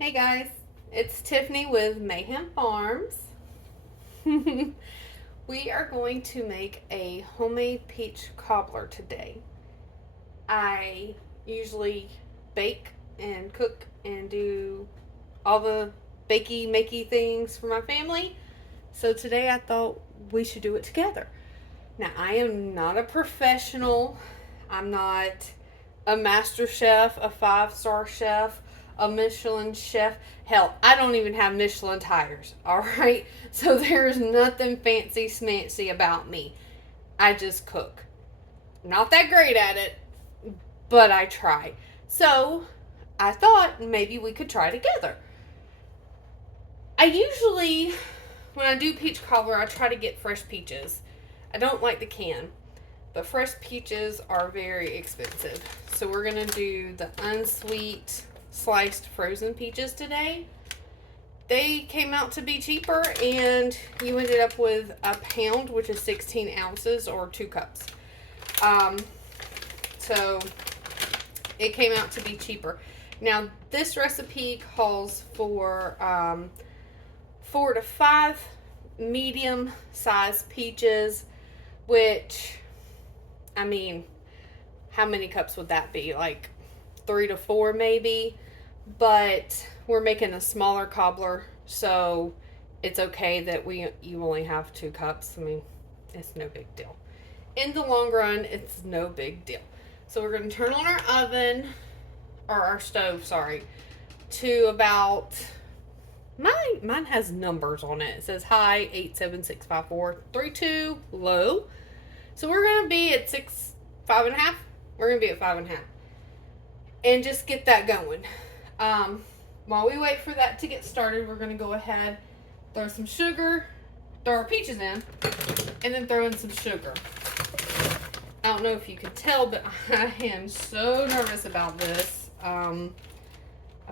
Hey guys, it's Tiffany with Mayhem Farms. We are going to make a homemade peach cobbler today. I usually bake and cook and do all the bakey makey things for my family. So today I thought we should do it together. Now I am not a professional. I'm not a master chef, a 5-star chef, a Michelin chef. Hell, I don't even have Michelin tires, all right? So there's nothing fancy smancy about me. I just cook. Not that great at it, but I try. So I thought maybe we could try together. I usually, when I do peach cobbler, I try to get fresh peaches. I don't like the can, but fresh peaches are very expensive. So we're going to do the unsweet sliced frozen peaches today. They came out to be cheaper, and you ended up with a pound, which is 16 ounces or 2 cups. So it came out to be cheaper. Now this recipe calls for 4 to 5 medium sized peaches, which, I mean, how many cups would that be? Like 3 to 4 maybe. But we're making a smaller cobbler, so it's okay that you only have 2 cups. I mean, it's no big deal. In the long run, it's no big deal. So we're going to turn on our oven, or our stove, sorry, to about, mine has numbers on it. It says high 8765432, low. So we're going to be at 5.5. We're going to be at 5.5. And just get that going. While we wait for that to get started, we're going to go ahead, throw some sugar, throw our peaches in, and then throw in some sugar. I don't know if you can tell, but I am so nervous about this. I've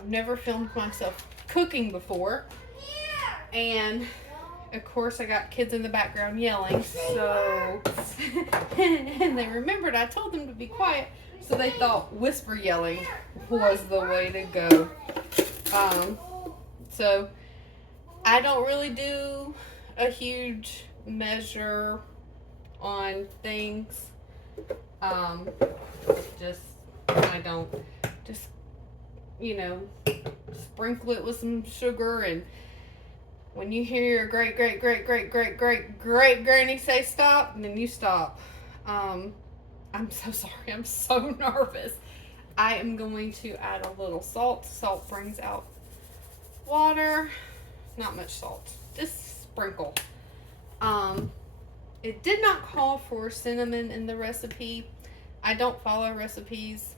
never filmed myself cooking before, and of course I got kids in the background yelling, so and they remembered I told them to be quiet, so they thought whisper yelling was the way to go. So I don't really do a huge measure on things. I don't just, sprinkle it with some sugar, and when you hear your great granny say stop, then you stop. I'm so sorry. I'm so nervous. I am going to add a little salt. Salt brings out water. Not much salt. Just sprinkle. It did not call for cinnamon in the recipe. I don't follow recipes.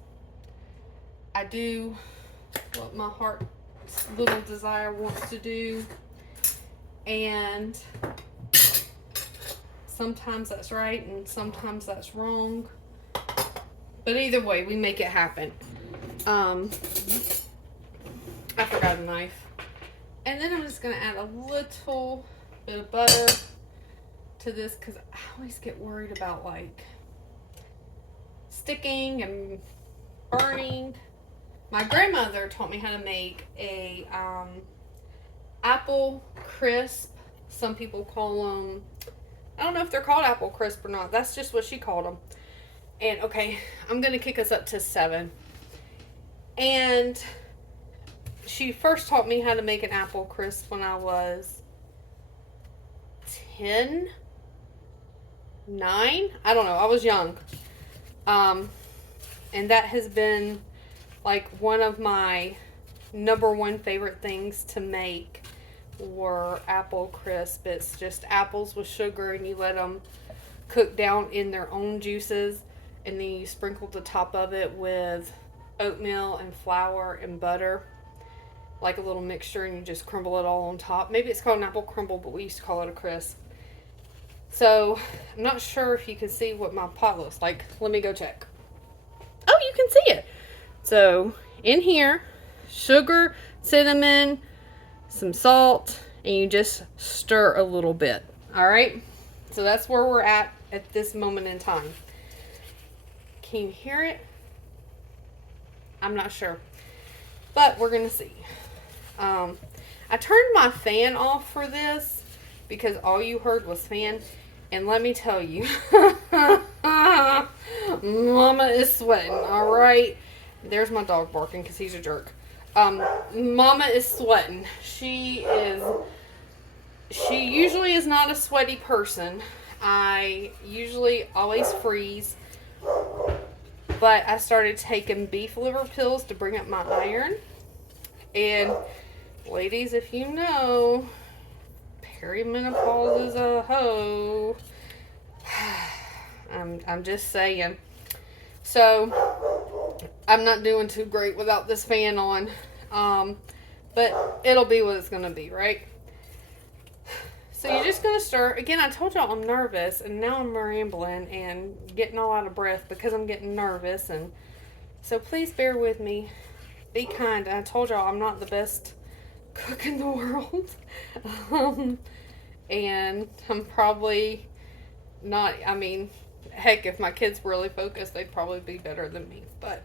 I do what my heart's little desire wants to do. And sometimes that's right and sometimes that's wrong. But either way, we make it happen. I forgot a knife. And then I'm just going to add a little bit of butter to this, because I always get worried about like sticking and burning. My grandmother taught me how to make a apple crisp. Some people call them, I don't know if they're called apple crisp or not. That's just what she called them. And okay, I'm going to kick us up to 7. And she first taught me how to make an apple crisp when I was 10, 9. I don't know. I was young. And that has been like one of my number one favorite things to make were apple crisp. It's just apples with sugar, and you let them cook down in their own juices. And then you sprinkle the top of it with oatmeal and flour and butter, like a little mixture, and you just crumble it all on top. Maybe it's called an apple crumble, but we used to call it a crisp. So I'm not sure if you can see what my pot looks like. Let me go check. Oh, you can see it. So in here, sugar, cinnamon, some salt, and you just stir a little bit. All right. So that's where we're at this moment in time. Can you hear it? I'm not sure, but we're gonna see. I turned my fan off for this because all you heard was fan. And let me tell you, Mama is sweating, all right? There's my dog barking because he's a jerk. Mama is sweating. She usually is not a sweaty person. I usually always freeze. But I started taking beef liver pills to bring up my iron. And ladies, if you know, perimenopause is a hoe. I'm just saying. So I'm not doing too great without this fan on. But it'll be what it's gonna be, right? So you're just gonna stir. Again, I told y'all I'm nervous, and now I'm rambling and getting all out of breath because I'm getting nervous. And so please bear with me. Be kind. I told y'all I'm not the best cook in the world. And I'm probably not, I mean, heck, if my kids were really focused, they'd probably be better than me. But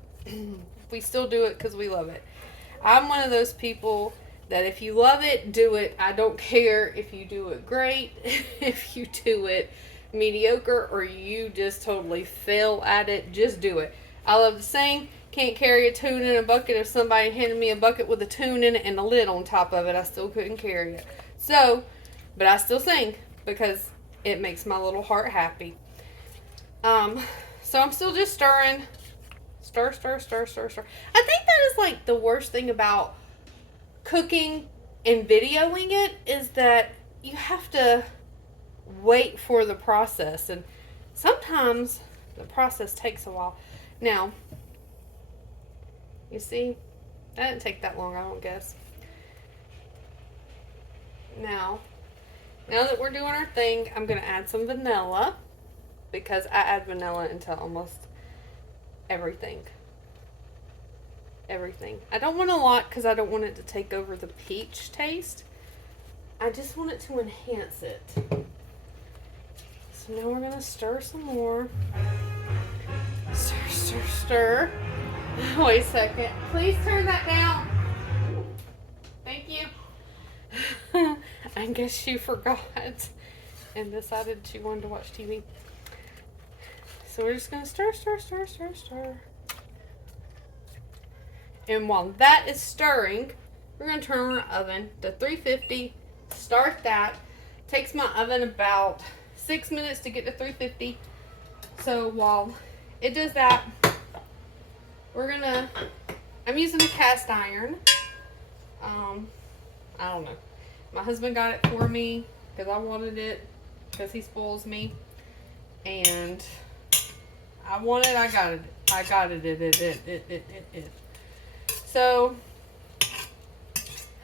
we still do it because we love it. I'm one of those people that if you love it, do it. I don't care if you do it great, if you do it mediocre, or you just totally fail at it. Just do it. I love to sing. Can't carry a tune in a bucket. If somebody handed me a bucket with a tune in it and a lid on top of it, I still couldn't carry it. So, but I still sing because it makes my little heart happy. So I'm still just stirring. Stir, stir, stir, stir, stir. I think that is like the worst thing about cooking and videoing it is that you have to wait for the process, and sometimes the process takes a while. Now, you see, that didn't take that long, I don't guess. Now that we're doing our thing, I'm going to add some vanilla because I add vanilla into almost everything. I don't want a lot because I don't want it to take over the peach taste. I just want it to enhance it. So now we're going to stir some more. Stir, stir, stir. Wait a second. Please turn that down. Thank you. I guess she forgot and decided she wanted to watch TV. So we're just going to stir, stir, stir, stir, stir. And while that is stirring, we're going to turn our oven to 350. Start that. Takes my oven about 6 minutes to get to 350. So while it does that, I'm using a cast iron. I don't know. My husband got it for me because I wanted it because he spoils me. And I want it, I got it. So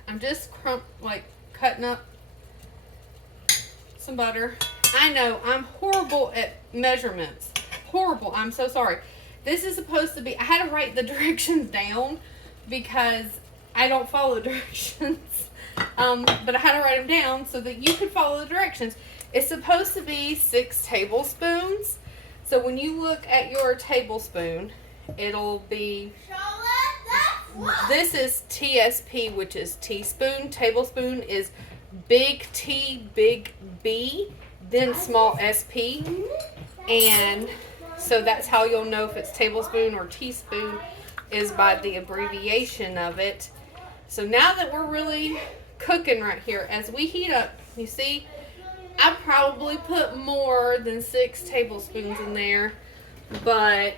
I'm just cutting up some butter. I know I'm horrible at measurements. Horrible. I'm so sorry. This is supposed to be, I had to write the directions down because I don't follow the directions. But I had to write them down so that you could follow the directions. It's supposed to be 6 tablespoons. So when you look at your tablespoon, it'll be, this is TSP, which is teaspoon. Tablespoon is big T, big B, then small SP. And so that's how you'll know if it's tablespoon or teaspoon, is by the abbreviation of it. So now that we're really cooking right here, as we heat up, you see, I probably put more than 6 tablespoons in there, but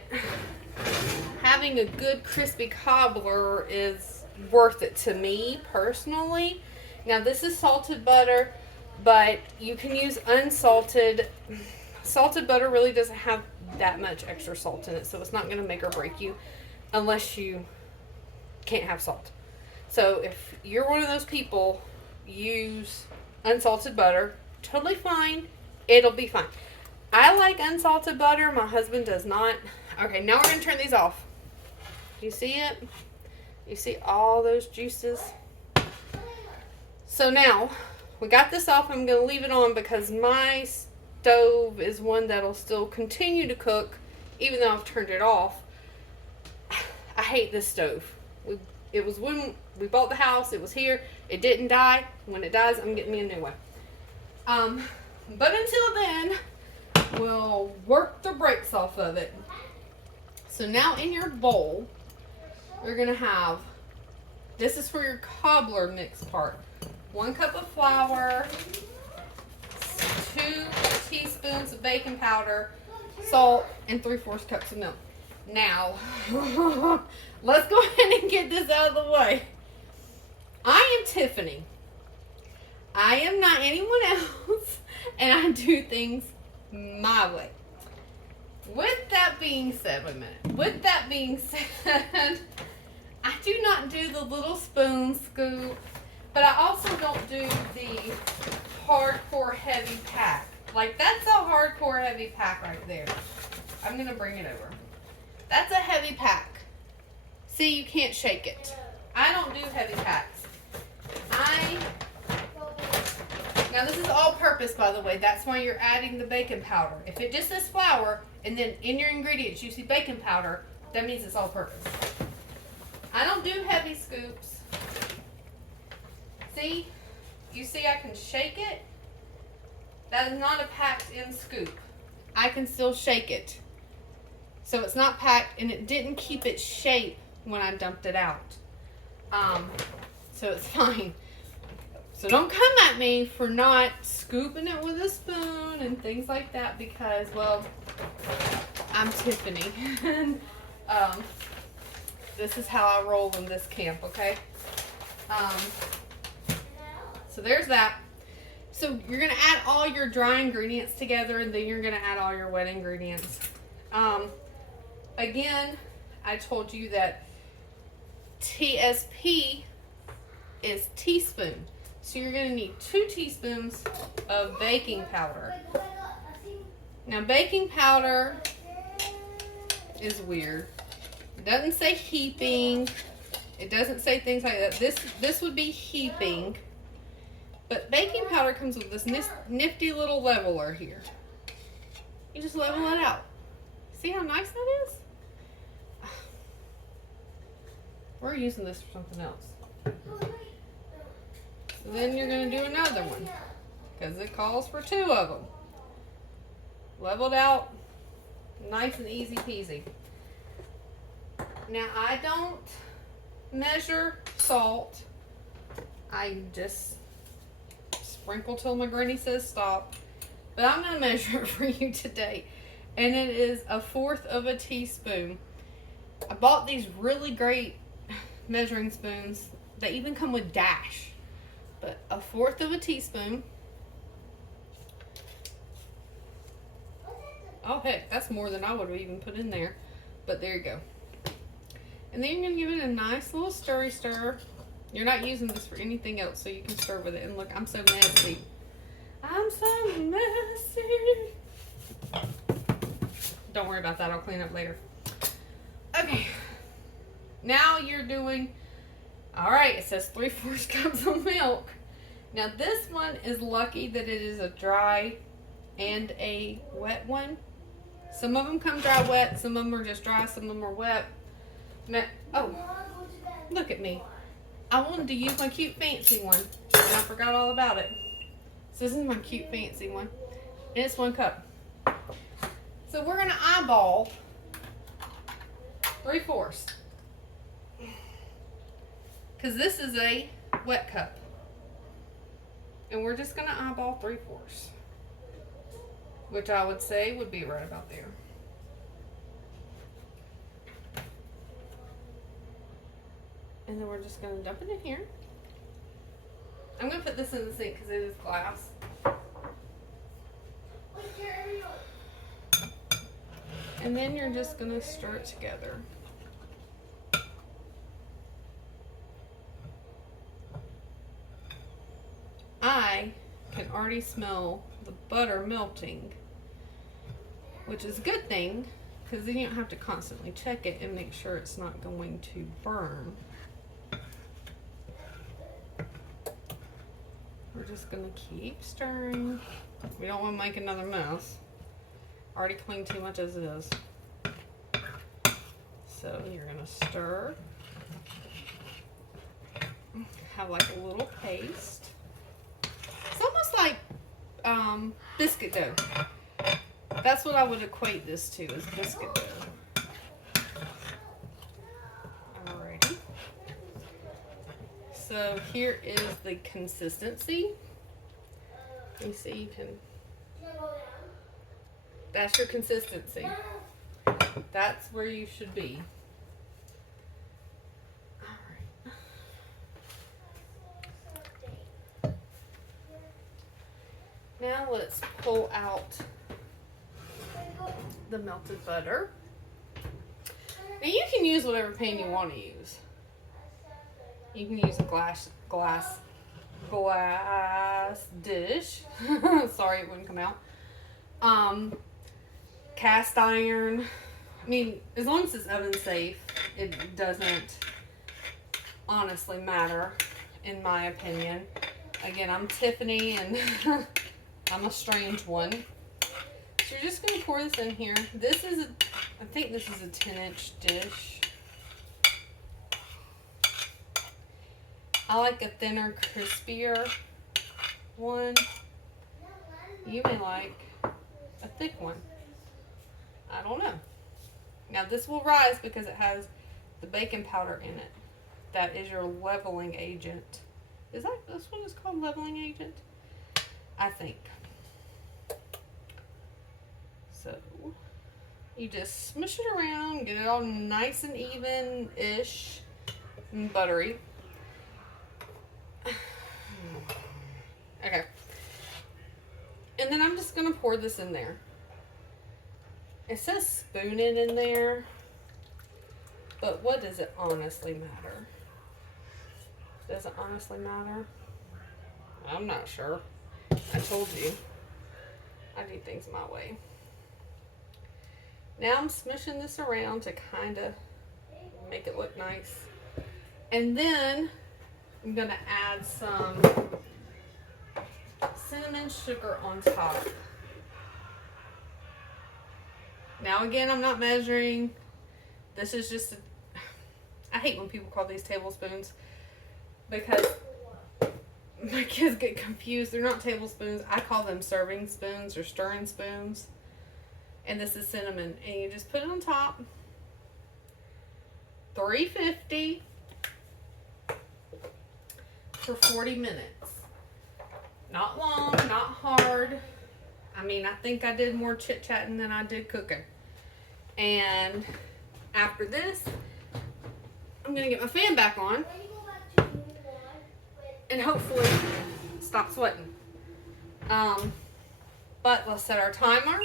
having a good crispy cobbler is worth it to me personally. Now this is salted butter, but you can use unsalted. Salted butter really doesn't have that much extra salt in it, so it's not going to make or break you unless you can't have salt. So if you're one of those people, use unsalted butter. Totally fine. It'll be fine. I like unsalted butter. My husband does not. Okay, now we're going to turn these off. You see it? You see all those juices? So now, we got this off. I'm going to leave it on because my stove is one that'll still continue to cook even though I've turned it off. I hate this stove. It was when We bought the house. It was here. It didn't die. When it dies, I'm getting me a new one. But until then, we'll work the brakes off of it. So now in your bowl, we're going to have, this is for your cobbler mix part. 1 cup of flour, 2 teaspoons of baking powder, salt, and 3/4 cups of milk. Now, let's go ahead and get this out of the way. I am Tiffany. I am not anyone else, and I do things my way. With that being said, wait a minute. With that being said, I do not do the little spoon scoop, but I also don't do the hardcore heavy pack. Like, that's a hardcore heavy pack right there. I'm going to bring it over. That's a heavy pack. See, you can't shake it. I don't do heavy packs. Now this is all purpose, by the way. That's why you're adding the baking powder. If it just says flour and then in your ingredients you see baking powder, that means it's all purpose. I don't do heavy scoops. See? You see I can shake it? That is not a packed in scoop. I can still shake it. So it's not packed and it didn't keep its shape when I dumped it out. So it's fine. So don't come at me for not scooping it with a spoon and things like that because, well, I'm Tiffany. And this is how I roll in this camp, okay? So there's that. So you're going to add all your dry ingredients together and then you're going to add all your wet ingredients. Again, I told you that TSP is teaspoon. So you're going to need 2 teaspoons of baking powder. Now baking powder is weird. It doesn't say heaping. It doesn't say things like that. This would be heaping. But baking powder comes with this nifty little leveler here. You just level it out. See how nice that is? We're using this for something else. So then you're going to do another one because it calls for 2 of them. Leveled out, nice and easy peasy. Now I don't measure salt. I just sprinkle till my granny says stop. But I'm going to measure it for you today. And it is 1/4 of a teaspoon. I bought these really great measuring spoons. They even come with dash. But 1/4 of a teaspoon. Oh heck, that's more than I would have even put in there. But there you go. And then you're going to give it a nice little stir. You're not using this for anything else, so you can stir with it. And look, I'm so messy. I'm so messy. Don't worry about that. I'll clean up later. Okay. Now you're doing... Alright, it says 3/4 cups of milk. Now this one is lucky that it is a dry and a wet one. Some of them come dry wet, some of them are just dry, some of them are wet. Now, oh, look at me. I wanted to use my cute fancy one and I forgot all about it. So this is my cute fancy one. And it's 1 cup. So we're going to eyeball 3/4. Because this is a wet cup. And we're just going to eyeball 3/4. Which I would say would be right about there. And then we're just going to dump it in here. I'm going to put this in the sink because it is glass. And then you're just going to stir it together. I can already smell the butter melting, which is a good thing because then you don't have to constantly check it and make sure it's not going to burn. We're just going to keep stirring. We don't want to make another mess. Already cleaned too much as it is. So you're going to stir. have like a little paste. It's almost like biscuit dough. That's what I would equate this to, is biscuit dough. Alrighty. So here is the consistency. You see, you can, that's your consistency. That's where you should be. Alright. Now let's pull out the melted butter. Now you can use whatever pan you want to use. You can use a glass dish. Sorry, it wouldn't come out. Cast iron. I mean, as long as it's oven safe, it doesn't honestly matter, in my opinion. Again, I'm Tiffany, and I'm a strange one. So you're just going to pour this in here. This is I think this is a 10-inch dish. I like a thinner, crispier one. You may like a thick one. I don't know. Now this will rise because it has the baking powder in it. That is your leveling agent. Is that this one is called leveling agent? I think. So you just smush it around, get it all nice and even-ish and buttery. Okay. And then I'm just going to pour this in there. It says spoon it in there, but what does it honestly matter? Does it honestly matter? I'm not sure. I told you. I do things my way. Now I'm smushing this around to kind of make it look nice. And then I'm going to add some cinnamon sugar on top. Now again, I'm not measuring. This is just I hate when people call these tablespoons because my kids get confused. They're not tablespoons. I call them serving spoons or stirring spoons. And this is cinnamon. And you just put it on top. 350 for 40 minutes. Not long, not hard. I mean, I think I did more chit-chatting than I did cooking. And after this, I'm going to get my fan back on and hopefully stop sweating. But let's set our timer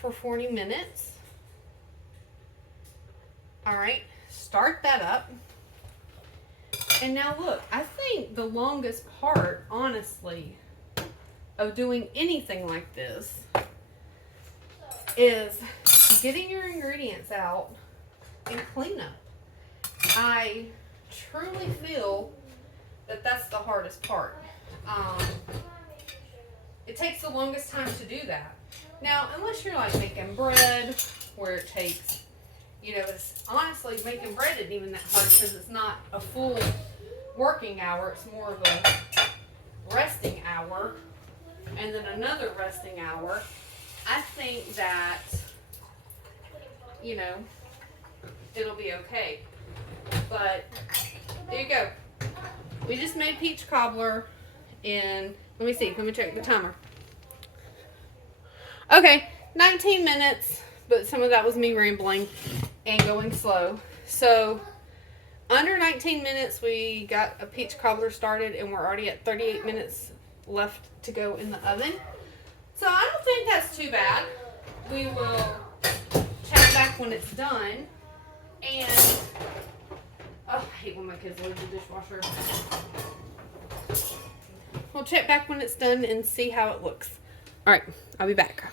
for 40 minutes. All right, start that up. And now look, I think the longest part, honestly, of doing anything like this is getting your ingredients out and clean up. I truly feel that that's the hardest part. It takes the longest time to do that. Now, unless you're like making bread, where it takes, you know, it's honestly making bread isn't even that hard because it's not a full working hour. It's more of a resting hour and then another resting hour. I think that, you know, it'll be okay. But there you go. We just made peach cobbler in, let me see, let me check the timer. Okay, 19 minutes, but some of that was me rambling and going slow. So under 19 minutes, we got a peach cobbler started, and we're already at 38 minutes left to go in the oven. So I don't think that's too bad. We will chat back when it's done. And, oh, I hate when my kids leave the dishwasher. We'll check back when it's done and see how it looks. All right, I'll be back.